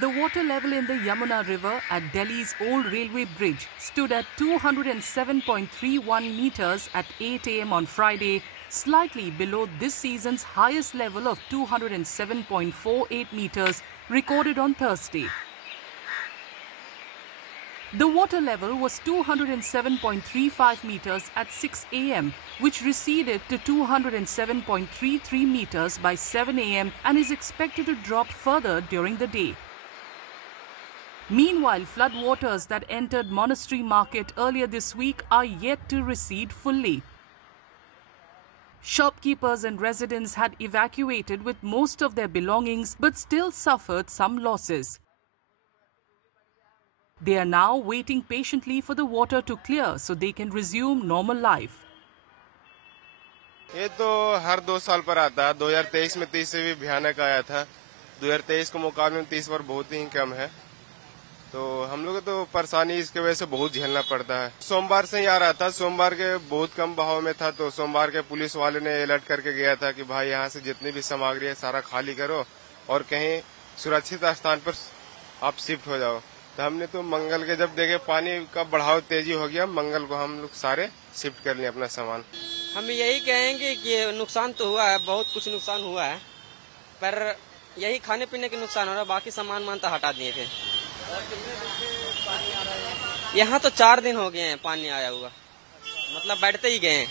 The water level in the Yamuna River at Delhi's old railway bridge stood at 207.31 meters at 8 a.m. on Friday, slightly below this season's highest level of 207.48 meters recorded on Thursday. The water level was 207.35 meters at 6 a.m., which receded to 207.33 meters by 7 a.m. and is expected to drop further during the day. Meanwhile, floodwaters that entered Monastery Market earlier this week are yet to recede fully. Shopkeepers and residents had evacuated with most of their belongings but still suffered some losses. They are now waiting patiently for the water to clear so they can resume normal life. ये तो हर 2 साल पर आता है। 2023 में 30 से भी भयानक आया था। 2023 के मुकाबले में 30 बार बहुत ही कम है। तो हम लोग तो परेशानी इसके वजह से बहुत झेलना पड़ता है। सोमवार से ही आ रहा था। सोमवार के बहुत कम बहाव में था, तो सोमवार के पुलिस वाले ने अलर्ट करके गया था कि भाई यहाँ से जितनी भी सामग्री है सारा खाली करो और कहीं सुरक्षित स्थान पर आप शिफ्ट हो जाओ। तो हमने तो मंगल के जब देखे पानी का बढ़ाव तेजी हो गया, मंगल को हम लोग सारे शिफ्ट कर लिए अपना सामान। हम यही कहेंगे कि नुकसान तो हुआ है, बहुत कुछ नुकसान हुआ है, पर यही खाने पीने के नुकसान हो रहा है, बाकी सामान तो हटा दिए थे। यहाँ तो 4 दिन हो गए हैं पानी आया हुआ, मतलब बैठते ही गए हैं।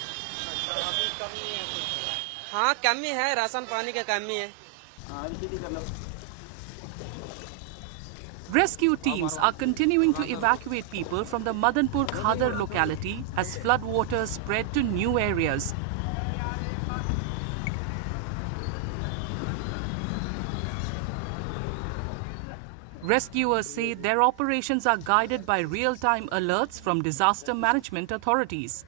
हाँ, कमी है, राशन पानी का कमी है। Rescue teams are continuing to evacuate people from the Madanpur Khadar locality as floodwaters spread to new areas. Rescuers say their operations are guided by real-time alerts from disaster management authorities.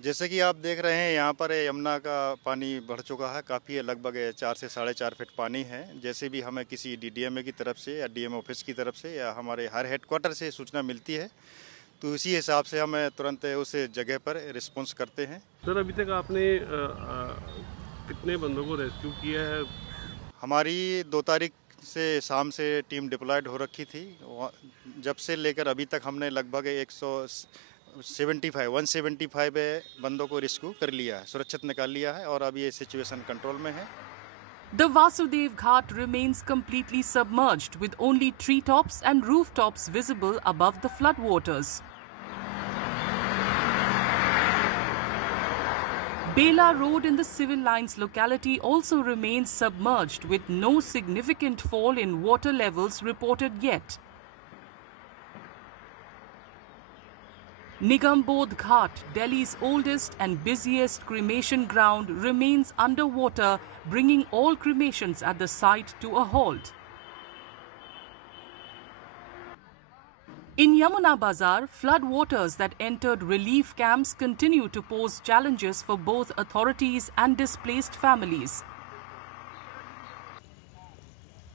जैसे कि आप देख रहे हैं, यहाँ पर यमुना का पानी बढ़ चुका है, काफ़ी है, लगभग 4 से 4.5 फीट पानी है। जैसे भी हमें किसी डीडीएमए की तरफ से या डीएम ऑफिस की तरफ से या हमारे हर हेडक्वार्टर से सूचना मिलती है, तो इसी हिसाब से हम तुरंत उस जगह पर रिस्पॉन्स करते हैं। सर, अभी तक आपने कितने बंदों को रेस्क्यू किया है? हमारी 2 तारीख से शाम से टीम डिप्लॉयड हो रखी थी। जब से लेकर अभी तक हमने लगभग 175 बंदों को रेस्क्यू कर लिया है, सुरक्षित निकाल लिया है और अब ये सिचुएशन कंट्रोल में है। The Vasudev Ghat remains completely submerged with only treetops and rooftops visible above the floodwaters. Bela Road in the Civil Lines locality also remains submerged with no significant fall in water levels reported yet. Nigambodh Ghat, Delhi's oldest and busiest cremation ground, remains underwater, bringing all cremations at the site to a halt. In Yamuna Bazar, floodwaters that entered relief camps continue to pose challenges for both authorities and displaced families.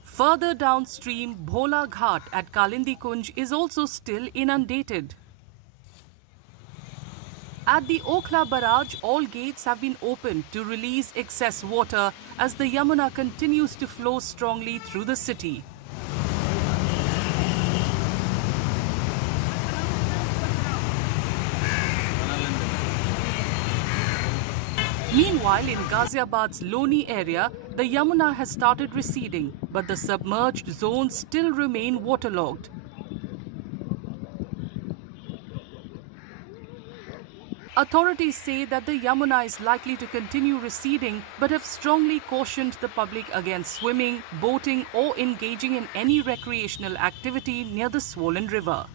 Further downstream, Bhola Ghat at Kalindi Kunj is also still inundated. At the Okhla Barrage, all gates have been opened to release excess water as the Yamuna continues to flow strongly through the city. Meanwhile, in Ghaziabad's Loni area, the Yamuna has started receding, but the submerged zones still remain waterlogged. Authorities say that the Yamuna is likely to continue receding but have strongly cautioned the public against swimming, boating or engaging in any recreational activity near the swollen river.